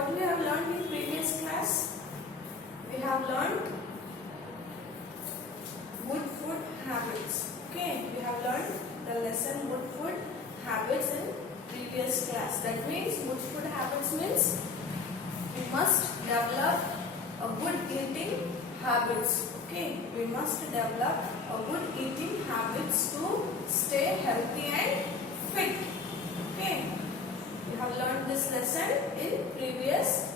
what we have learned in previous class? We have learned good food habits. Okay, we have learned the lesson good food habits in previous class. That means good food habits means we must develop a good eating habits. Okay, we must develop a good eating habits to stay healthy and fit. Okay, we have learned this lesson in previous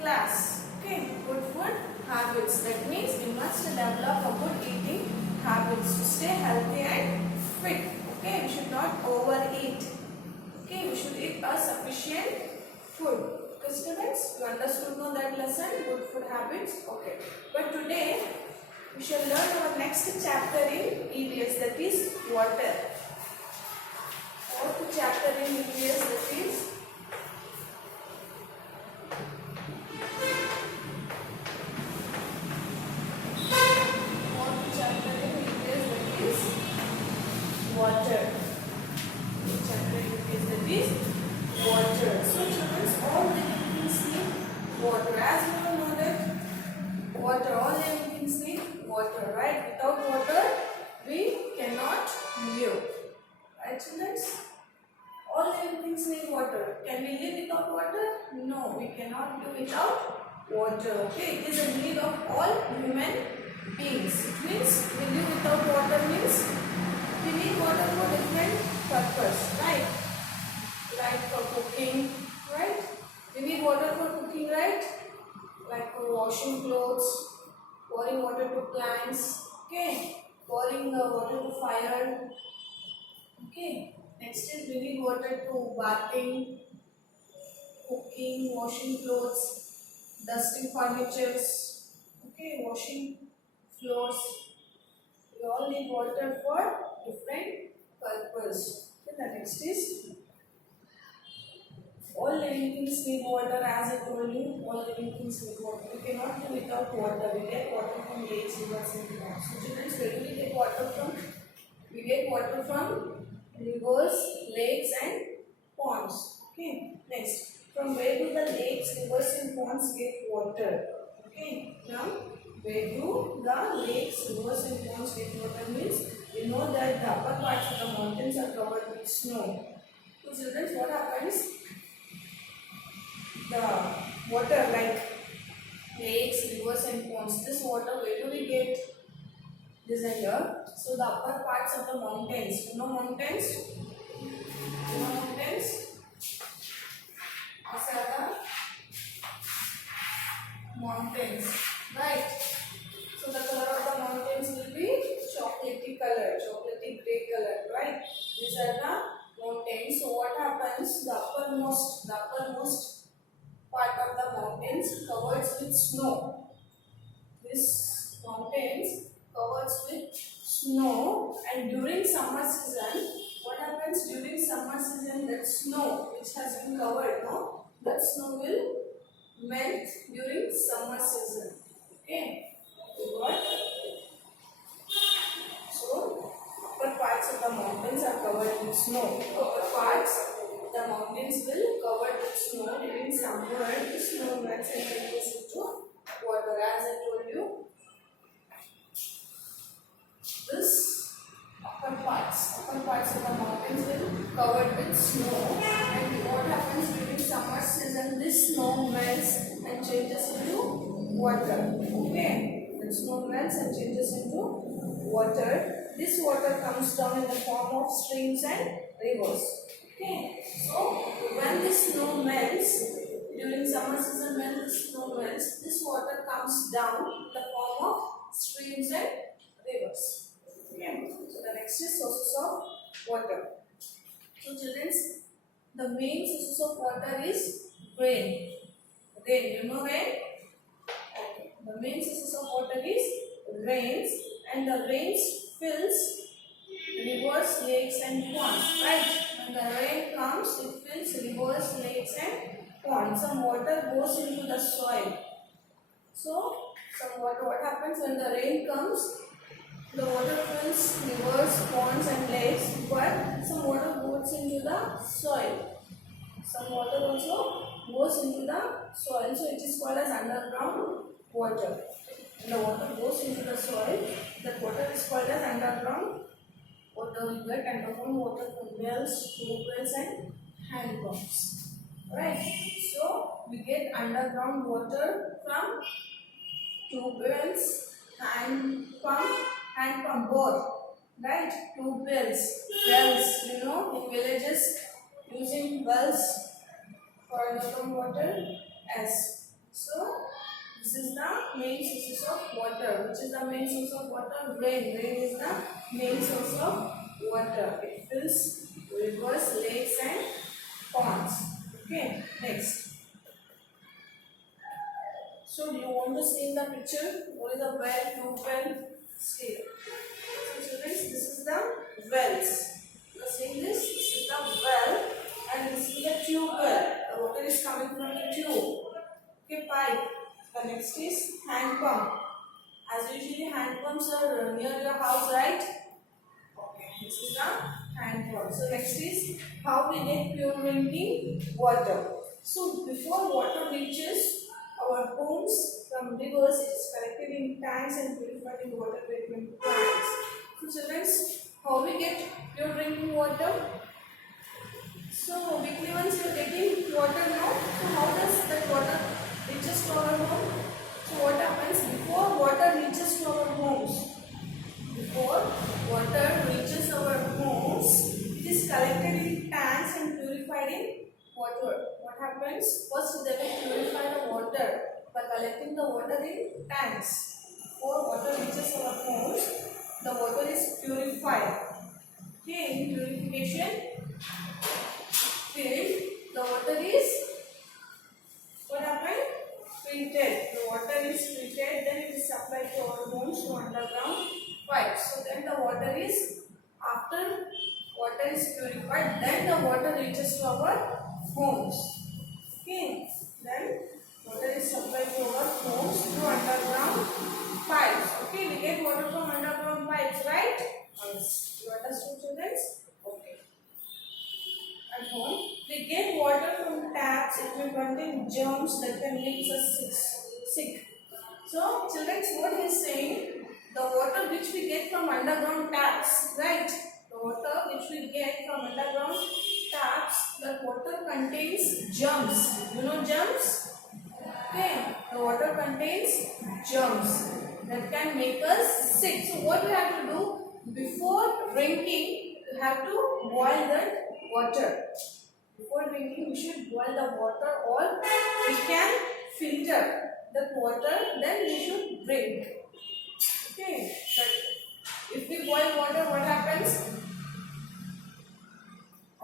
class. Okay, good food habits. That means we must develop a good eating habits to stay healthy and fit. Okay, we should not overeat. Okay, we should eat a sufficient food. Okay, students, you understood now that lesson, good food habits. Okay, but today we shall learn our next chapter in EVS, that is water. Fourth chapter in EVS, that is water. Chapter is that is water. So children, all living things need water. As you all know that water, all living things need water, right? Without water, we cannot live. Right, children? All living things need water. Can we live without water? No, we cannot live without water. Okay, it is a need of all human beings. It means we live without water means we need water for different purpose, right? Like for cooking, right? We need water for cooking, right? Like for washing clothes, pouring water to plants, okay? Pouring water to fire, okay? Next is we need water to bathing, cooking, washing clothes, dusting furnitures, okay? Washing floors. We all need water for different purpose. Okay, the next is all living things need water. As I told you, all living things need water. We cannot do without water. We get water from lakes, rivers and ponds. So children, where do we get water from? We get water from rivers, lakes and ponds. Okay. Next, from where do the lakes, rivers and ponds get water? Okay. Now, where do the lakes, rivers and ponds get water means we know that the upper parts of the mountains are covered with snow. So children, what happens? The water like lakes, rivers and ponds, this water, where do we get? This is here. So the upper parts of the mountains, you know mountains? You know mountains? These are the mountains, right? So the color of the mountains will be chocolatey color, chocolatey grey color, right? These are the mountains. So what happens? The uppermost part of the mountains covers with snow. This mountains covers with snow, and during summer season, what happens during summer season? That snow which has been covered, no, that snow will melt during summer season. Okay. So, upper parts of the mountains are covered with snow. Upper parts, the mountains will cover with snow during summer. The snow melts and changes into water. As I told you, this upper parts of the mountains will covered with snow. And what happens during summer season? This snow melts and changes into water. Okay. The snow melts and changes into water. This water comes down in the form of streams and rivers. Okay. So when this snow melts, during summer season when the snow melts, this water comes down in the form of streams and rivers. Okay. So the next is sources of water. So children, the main sources of water is rain. Rain, you know rain? The main sources of water is rains, and the rains fills rivers, lakes and ponds, right? When the rain comes, it fills rivers, lakes and ponds. Some water goes into the soil. So, some water, what happens when the rain comes? The water fills rivers, ponds and lakes, but some water goes into the soil. Some water also goes into the soil, so it is called as underground water. When the water goes into the soil, that water is called as underground water. We get underground water from wells, tube wells and hand pumps. Right? So we get underground water from tube wells, hand pump both. Right? Tube wells, in villages using wells for underground water as. So this is the main sources of water. Which is the main source of water? Rain. Rain is the main source of water. It fills rivers, lakes and ponds. Okay, next. So do you want to see in the picture? What is a well, tube well? See. So children, this is the wells. You are seeing this? This is the well and this is the tube well. The water is coming from the tube. Okay, pipe. The next is hand pump. As usually hand pumps are near your house, right? Okay, this is the hand pump. So next is how we get pure drinking water. So before water reaches our homes from rivers, it is collected in tanks and purified in water treatment plants. So children, how we get pure drinking water? So weekly once you are getting water now. So how does that water reaches to our home? So what happens before water reaches to our homes? Before water reaches our homes, it is collected in tanks and purified in water. What happens? First they will purify the water by collecting the water in tanks. Before water reaches our homes, the water is purified. Okay, in purification field, the water is what happened? Treated. The water is treated, then it is supplied to our homes through underground pipes. So then the water is, after water is purified, then the water reaches to our homes. Okay. Then water is supplied to our homes through underground pipes. Okay, we get water from underground pipes, right? Yes. You understood, children? Okay. At home, we get water from taps. It may contain germs that can make us sick. So, children, what he is saying, the water which we get from underground taps, right? The water which we get from underground taps, the water contains germs. You know germs? Okay, the water contains germs that can make us sick. So, what we have to do before drinking, we have to boil that water. Before drinking, we should boil the water, or we can filter the water, then we should drink. Okay, but if we boil water, what happens?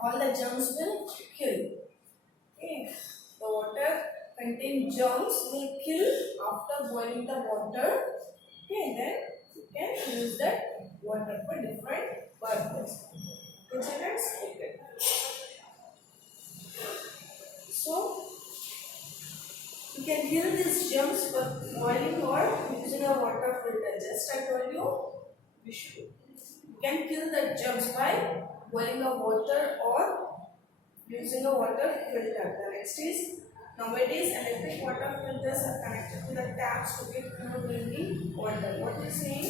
All the germs will kill. Okay, the water contains germs will kill after boiling the water. Okay, then you can use that water for different purposes. Consider it. So, you can kill these germs by boiling or using a water filter. Just I told you, you can kill the germs by boiling a water or using a water filter. The next is, nowadays electric water filters are connected to the taps to get pure drinking water. What is saying?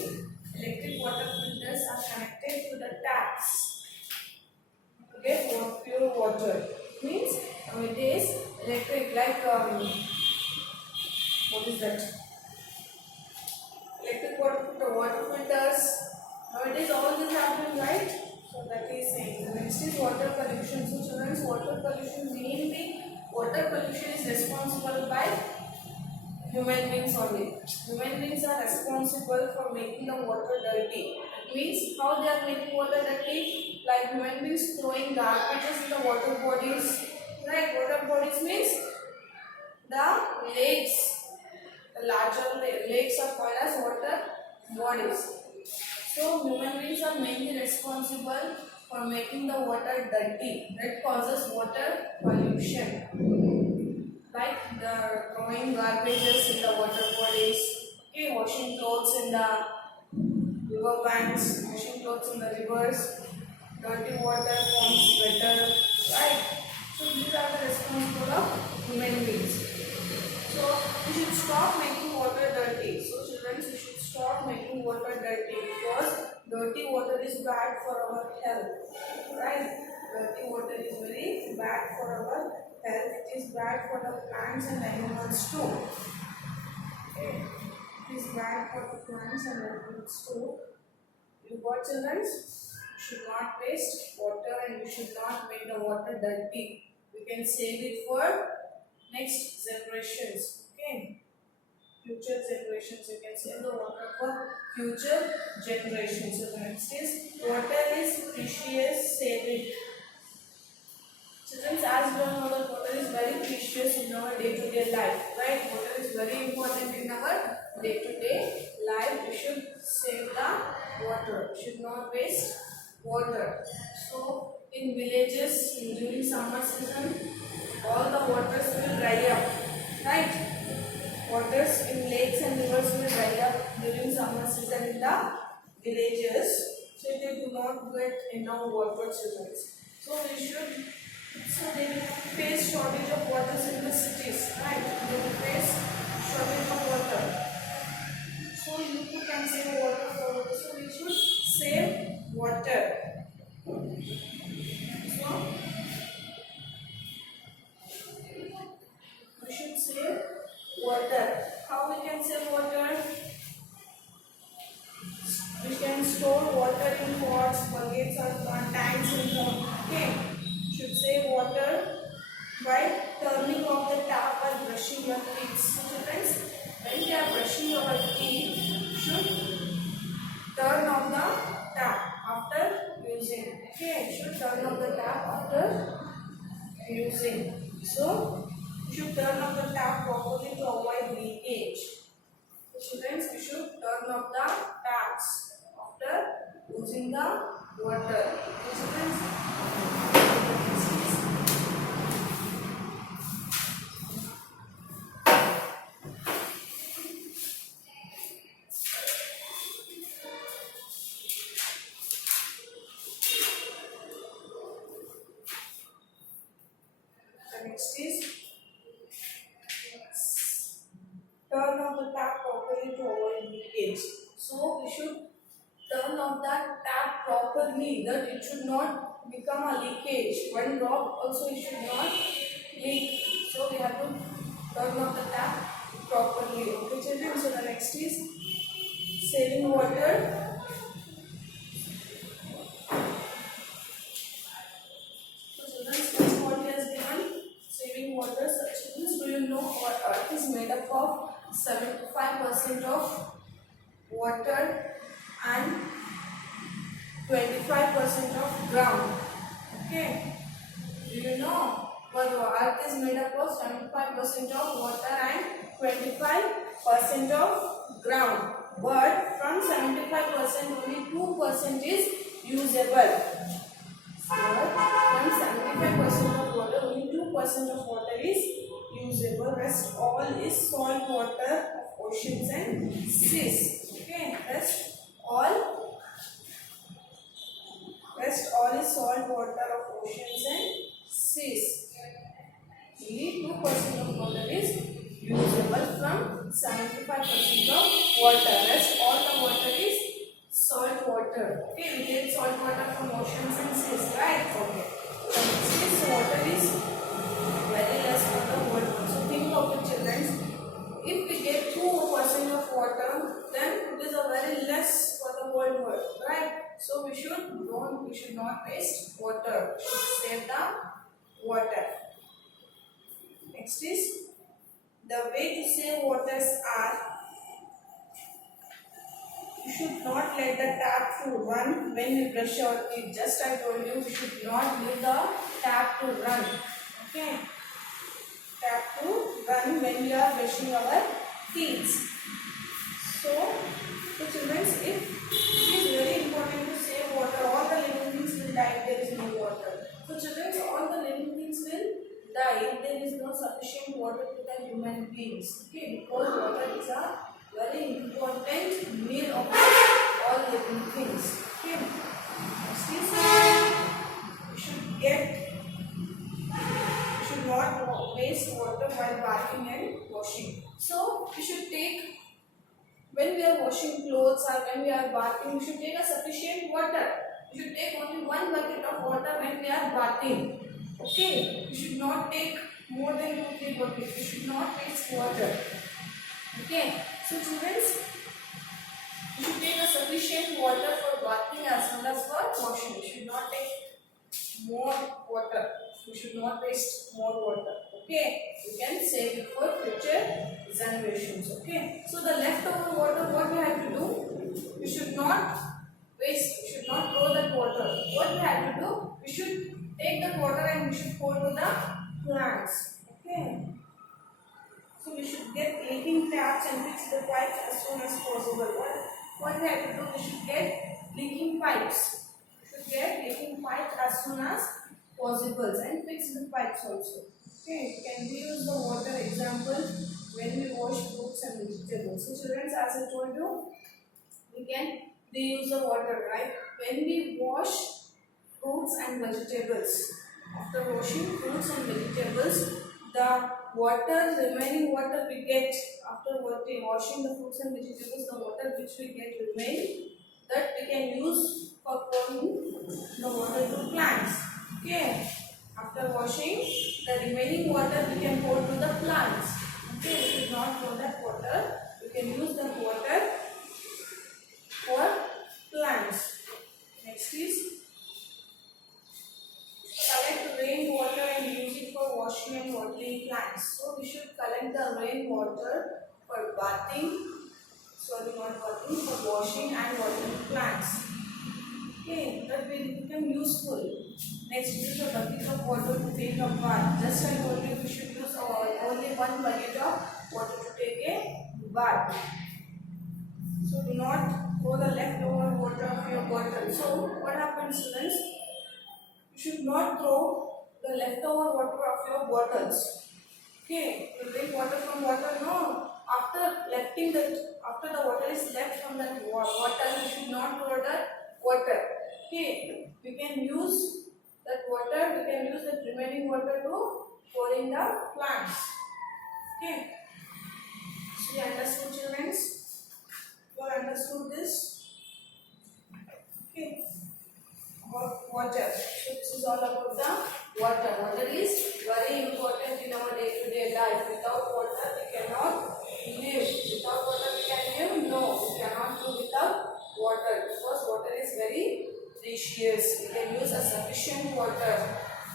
Electric water filters are connected to the taps to get pure water. Means nowadays electric, like what is that? Electric water filters. Nowadays all this happen, right? So that is saying. The next is water pollution. So children's water pollution, mainly water pollution is responsible by human beings only. Human beings are responsible for making the water dirty. It means how they are making water dirty? Like human beings throwing garbages in the water bodies. Right? Water bodies means the lakes. The larger lakes are called as water bodies. So human beings are mainly responsible for making the water dirty. That causes water pollution. Like the throwing garbages in the water bodies, okay, washing clothes in the river banks, washing clothes in the rivers, dirty water forms better, right? So these are the responsible of human beings. So we should stop making water dirty. So children, we should stop making water dirty because dirty water is bad for our health. Right? Dirty water is very bad for our health. It is bad for the plants and animals too. Okay. It is bad for the plants and animals too. You got children? You should not waste water and you should not make the water dirty. We can save it for next generations. Okay. Future generations. You can save the water for future generations. So the next is water is precious, save it. Children, as we all know that water is very precious in our day-to-day life, right? Water is very important in our day-to-day life. We should save the water. We should not waste water. So, in villages during summer season, all the waters will dry up, right? Waters in lakes and rivers will dry up during summer season in the villages. So, they do not get enough water, children. So, we should. So they will face shortage of water in the cities, right? They will face shortage of water. So you can save water for water. So we should save water. So we should save water. How we can save water? We can store water in pots, buckets, or tanks in the okay. Should save water by turning off the tap while brushing your teeth. So friends, when you are brushing your teeth, you should turn off the tap after using. Okay, you should turn off the tap after using. So, you should turn off the tap properly to avoid leakage. So friends, we should turn off the taps after using the water. So friends, next is turn off the tap properly to avoid leakage. So we should turn off that tap properly, that it should not become a leakage. One drop also it should not leak. So we have to turn off the tap properly. Okay children, so the next is saving water. Water substitutes. Do you know what Earth is made up of? 75% of water and 25% of ground. Okay. Do you know what Earth is made up of? 75% of water and 25% of ground. But from 75% only 2% is usable. From 75% of water, only 2% of water is usable. Rest all is salt water of oceans and seas. Okay, rest all is salt water of oceans and seas. Only 2% of water is usable from 75% of water. Rest all the water is salt water. Okay, we get salt water from oceans and seas, right? Okay. The next is water is very less for the world. So think of it, children. If we get 2% of water, then it is a very less for the whole world, right? So we should not waste water. We should save the water. Next is the way to save waters are. You should not let the tap to run when you brush your teeth. Just I told you, we should not leave the tap to run. Okay. Tap to run when we are brushing our teeth. So children, if it is very important to save water, all the living things will die if there is no water. So children, all the living things will die if there is no sufficient water to the human beings. Okay, because water is a very important meal of all living things. Okay. Next is we should get when we are washing clothes or when we are bathing, we should take a sufficient water. We should take only one bucket of water when we are bathing. Okay, we should not take more than 2-3 buckets. We should not waste water. Okay, so students, we should take a sufficient water for bathing as well as for washing. We should not take more water. We should not waste more water. Okay, you can save it for future generations. Okay, so the leftover water, what we have to do? We should not waste. We should not throw that water. What we have to do? We should take that water and we should pour to the plants. Okay. So we should get leaking taps and fix the pipes as soon as possible. What we have to do? We should get leaking pipes. We should get leaking pipes as soon as possible and fix the pipes also. Okay, you can reuse the water. Example, when we wash fruits and vegetables. So children, as I told you, we can reuse the water, right? When we wash fruits and vegetables, after washing fruits and vegetables, the water, remaining water we get after washing the fruits and vegetables, the water which we get remain, that we can use for pouring the water to plants. Okay, after washing, the remaining water we can pour to the plants. Okay, we should not pour that water. We can use that water for plants. Next is collect rainwater and use it for washing and watering plants. So we should collect the rainwater for bathing, sorry, not bathing, for washing and watering plants. Okay, that will become useful. Next, use a bucket of water to take a bath. Just I told you, we should use only one bucket of water to take a bath. So do not throw the leftover water of your bottle. So what happens, students? You should not throw the leftover water of your bottles. Okay, you drink water from water. No, after the water is left from that water, you should not throw the water. Okay, we can use that water. We can use the remaining water to pour in the plants. Okay, so you understood, children? You all understood this? Okay. About water. So this is all about the water. Water is very important in our day-to-day life. Without water we cannot live. Without water we can live? No, we cannot do without water because water is very precious. We can use a sufficient water.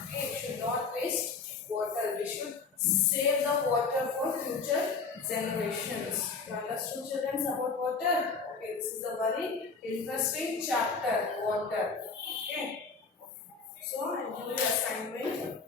Okay, we should not waste water. We should save the water for future generations. You understood, children, about water? Okay, this is a very interesting chapter, water. Okay, so I'll give you the assignment.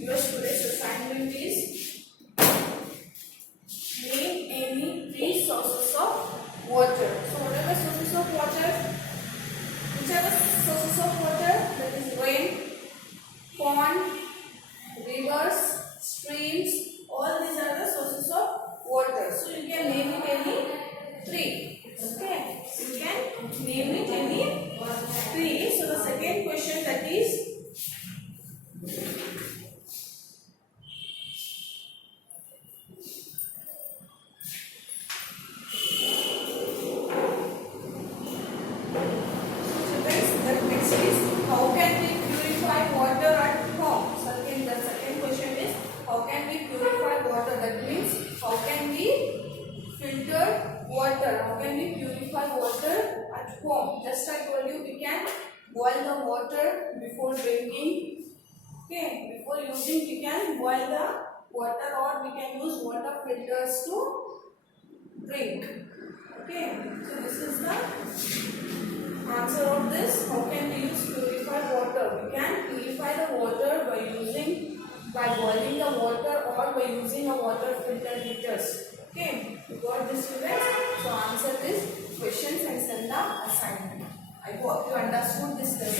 Your today's assignment is name any 3 sources of water. So what are the sources of water? Which are the sources of water? That is rain, pond, rivers, streams. All these are the sources of water. So you can name it any 3. Okay. You can name it any 3. So the second question, that is, water. How can we purify water at home? Just I told you we can boil the water before drinking. Okay, before using we can boil the water or we can use water filters to drink. Okay, so this is the answer of this. How can we use purified water? We can purify the water by boiling the water or by using a water filter heaters. Okay, you got this, students? So answer this questions and send the assignment. I hope you understood this lesson.